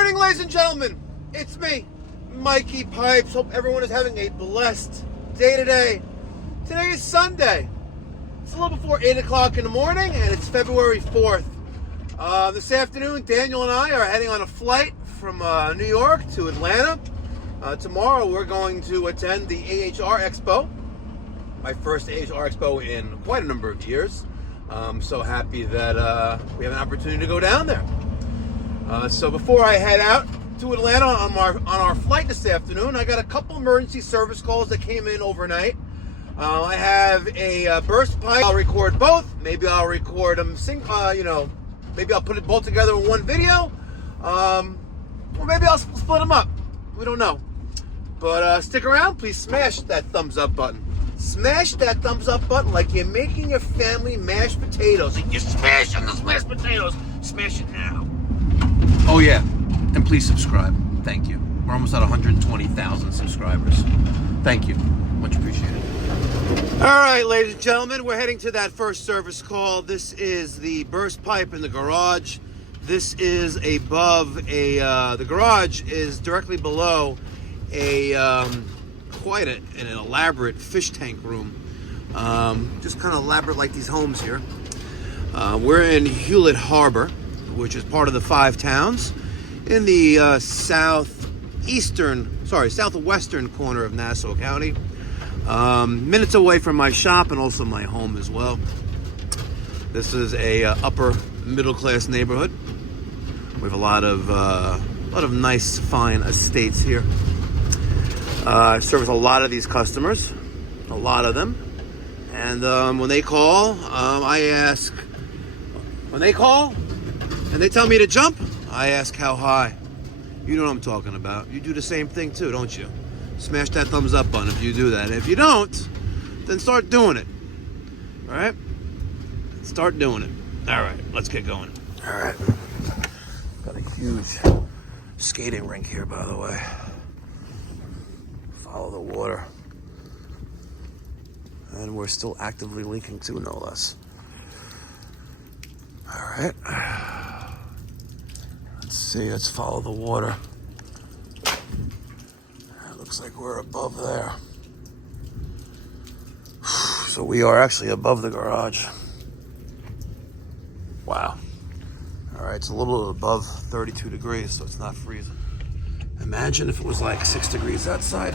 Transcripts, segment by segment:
morning, ladies and gentlemen. It's me, Mikey Pipes. Hope everyone is having a blessed day today. Today is Sunday. It's a little before 8 o'clock in the morning, and it's February 4th. This afternoon, Daniel and I are heading on a flight from New York to Atlanta. Tomorrow, we're going to attend the AHR Expo. My first AHR Expo in quite a number of years. I'm so happy that we have an opportunity to go down there. So before I head out to Atlanta on our flight this afternoon, I got a couple emergency service calls that came in overnight. I have a burst pipe. I'll record both. Maybe I'll record them. Maybe I'll put it both together in one video. Or maybe I'll split them up. We don't know. But stick around. Please smash that thumbs up button. Smash that thumbs up button like you're making your family mashed potatoes. Like you're smashing those mashed potatoes. Smash it now. Oh yeah, and please subscribe. Thank you. We're almost at 120,000 subscribers. Thank you. Much appreciated. All right, ladies and gentlemen, we're heading to that first service call. This is the burst pipe in the garage. This is above the garage is directly below quite an elaborate fish tank room. Just kind of elaborate like these homes here. We're in Hewlett Harbor, which is part of the Five Towns in the southwestern corner of Nassau County. Minutes away from my shop and also my home as well. This is a upper middle class neighborhood. We have a lot of nice, fine estates here. I service a lot of these customers, a lot of them, and when they call, I ask. When they call and they tell me to jump, I ask how high. You know what I'm talking about. You do the same thing too, don't you? Smash that thumbs up button if you do that. If you don't, then start doing it. All right? Start doing it. All right, let's get going. All right. Got a huge skating rink here, by the way. Follow the water. And we're still actively leaking too, no less. All right. Let's see, let's follow the water. It looks like we're above there. So we are actually above the garage. Wow. All right, it's a little above 32 degrees, so it's not freezing. Imagine if it was like 6 degrees outside.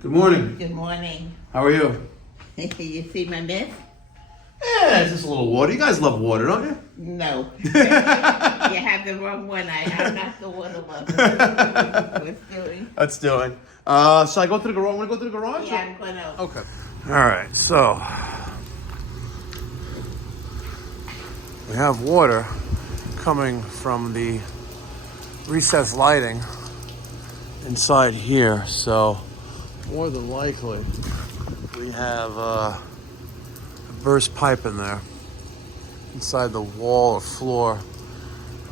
Good morning. Good morning. How are you? You see my mess? Yeah, it's just a little water. You guys love water, don't you? No. You have the wrong one. I'm not the water lover. What's doing? That's doing. Shall I go to the garage? Want to go to the garage? Yeah, I'm going to. Okay. All right, so we have water coming from the recessed lighting inside here, so more than likely we have a burst pipe in there inside the wall or floor.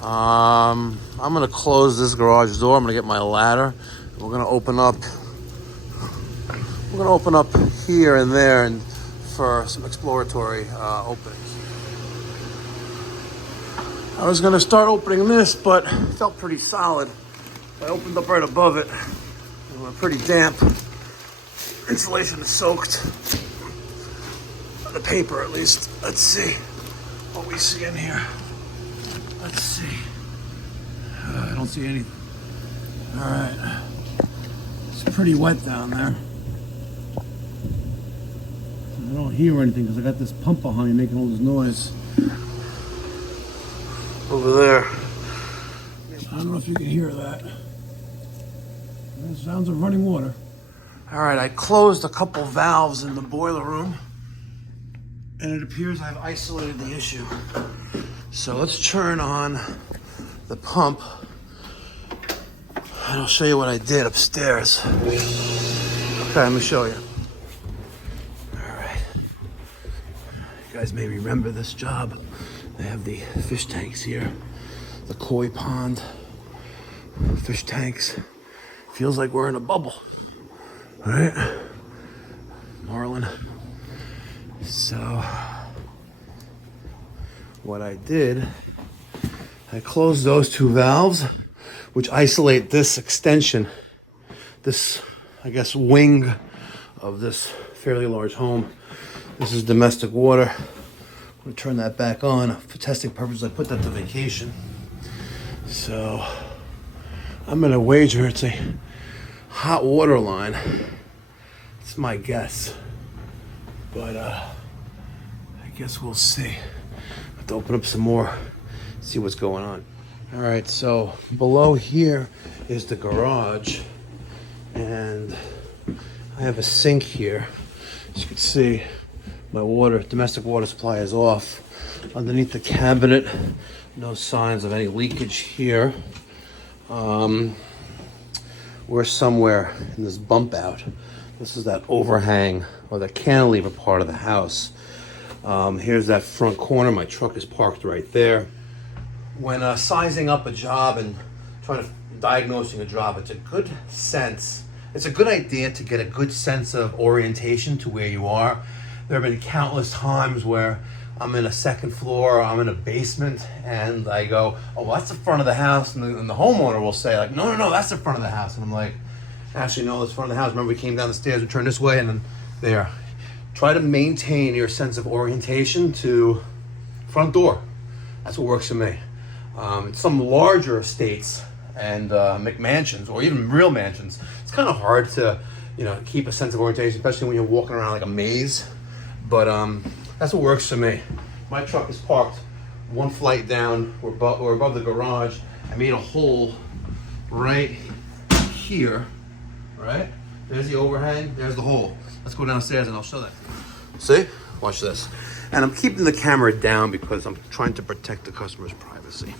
I'm gonna close this garage door. I'm gonna get my ladder. We're gonna open up here and there and for some exploratory openings. I was gonna start opening this, but it felt pretty solid. I opened up right above it. And we're pretty damp. Insulation is soaked. The paper, at least. Let's see what we see in here. Let's see. I don't see anything. All right. It's pretty wet down there. I don't hear anything because I got this pump behind me making all this noise. Over there. I don't know if you can hear that. The sounds of running water. All right, I closed a couple valves in the boiler room, and it appears I've isolated the issue. So let's turn on the pump, and I'll show you what I did upstairs. Okay, let me show you. All right. You guys may remember this job. They have the fish tanks here, the koi pond, fish tanks. Feels like we're in a bubble, all right? Marlin. So what I did I close those two valves, which isolate this extension, this, I guess, wing of this fairly large home. This is domestic water. I'm gonna turn that back on for testing purposes. I put that to vacation. So I'm gonna wager it's a hot water line. It's my guess. But I guess we'll see. I have to open up some more, see what's going on. All right, so below here is the garage, and I have a sink here. As you can see, my domestic water supply is off. Underneath the cabinet, no signs of any leakage here. We're somewhere in this bump out. This is that overhang or the cantilever part of the house. Here's that front corner. My truck is parked right there. When sizing up a job and diagnosing a job, it's a good idea to get a good sense of orientation to where you are. There have been countless times where I'm in a second floor, or I'm in a basement, and I go, oh, well, that's the front of the house, and the homeowner will say, like, no, that's the front of the house, and I'm like, actually, no, that's the front of the house. Remember, we came down the stairs, we turned this way, and then there. Try to maintain your sense of orientation to front door. That's what works for me. In some larger estates and McMansions, or even real mansions, it's kind of hard to, keep a sense of orientation, especially when you're walking around like a maze. But that's what works for me. My truck is parked one flight down. We're above the garage. I made a hole right here. Right? There's the overhang. There's the hole. Let's go downstairs and I'll show that. See? Watch this. And I'm keeping the camera down because I'm trying to protect the customer's privacy.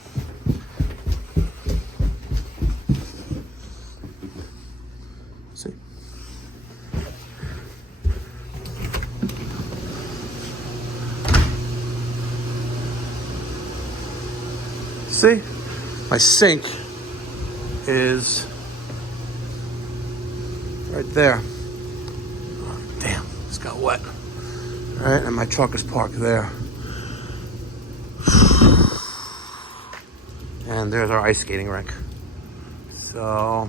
See? See? My sink is right there. Oh, damn, it's got wet. All right, and my truck is parked there. And there's our ice skating rink. So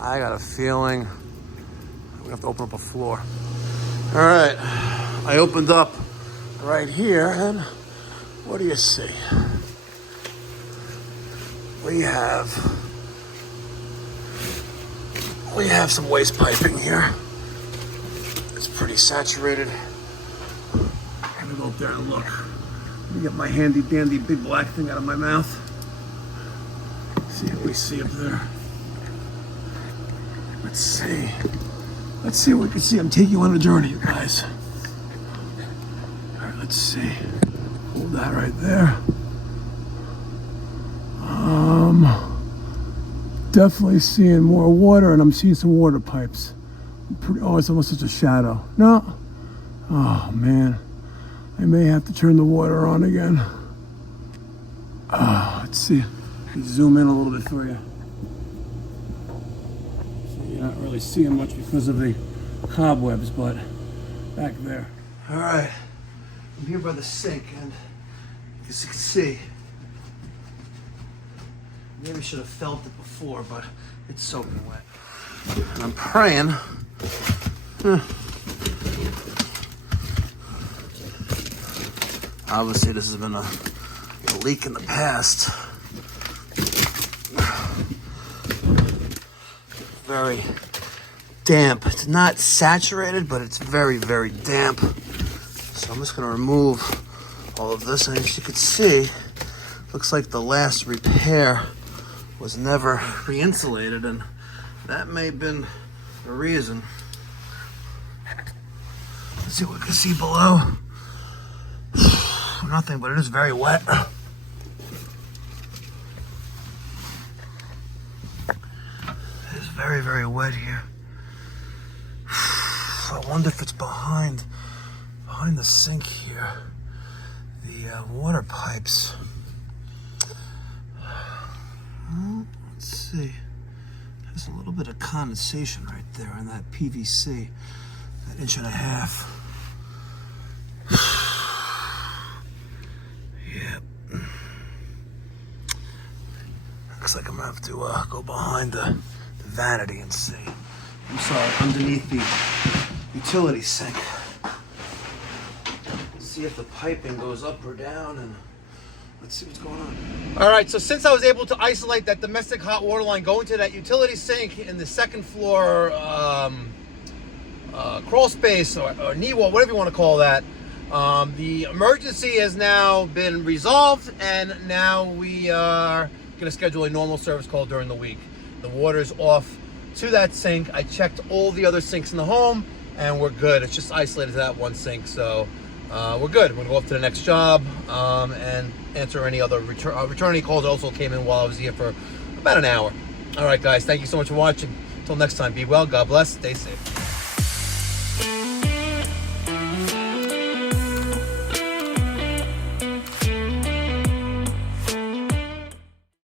I got a feeling we have to open up a floor. All right, I opened up right here, and what do you see? We have some waste piping here. It's pretty saturated. I'm gonna go up there and look. Let me get my handy dandy big black thing out of my mouth. See what we see up there. Let's see what we can see. I'm taking you on a journey, you guys. All right, let's see. Hold that right there. Definitely seeing more water, and I'm seeing some water pipes. It's almost just a shadow. No. Oh man, I may have to turn the water on again. Let's see. Zoom in a little bit for you. So you're not really seeing much because of the cobwebs, but back there. All right, I'm here by the sink, and as you can see, maybe should have felt it before, but it's soaking wet. And I'm praying. Obviously, this has been a leak in the past. Very damp. It's not saturated, but it's very, very damp. So I'm just going to remove all of this. And as you can see, looks like the last repair was never re-insulated, and that may have been the reason. Let's see what we can see below. Nothing, but it is very wet. It is very, very wet here. I wonder if it's behind the sink here. The water pipes. Let's see. There's a little bit of condensation right there on that PVC, that 1.5 inches. Yep. looks like I'm gonna have to go behind the vanity and see. I'm sorry, underneath the utility sink. See if the piping goes up or down, and let's see what's going on. All right, so since I was able to isolate that domestic hot water line going to that utility sink in the second floor crawl space or knee wall, whatever you want to call that, the emergency has now been resolved, and now we are going to schedule a normal service call during the week. The water's off to that sink. I checked all the other sinks in the home, and we're good. It's just isolated to that one sink, so we're good. We're going to go up to the next job and answer any other returning calls that also came in while I was here for about an hour. All right, guys, thank you so much for watching. Until next time, be well, God bless, stay safe.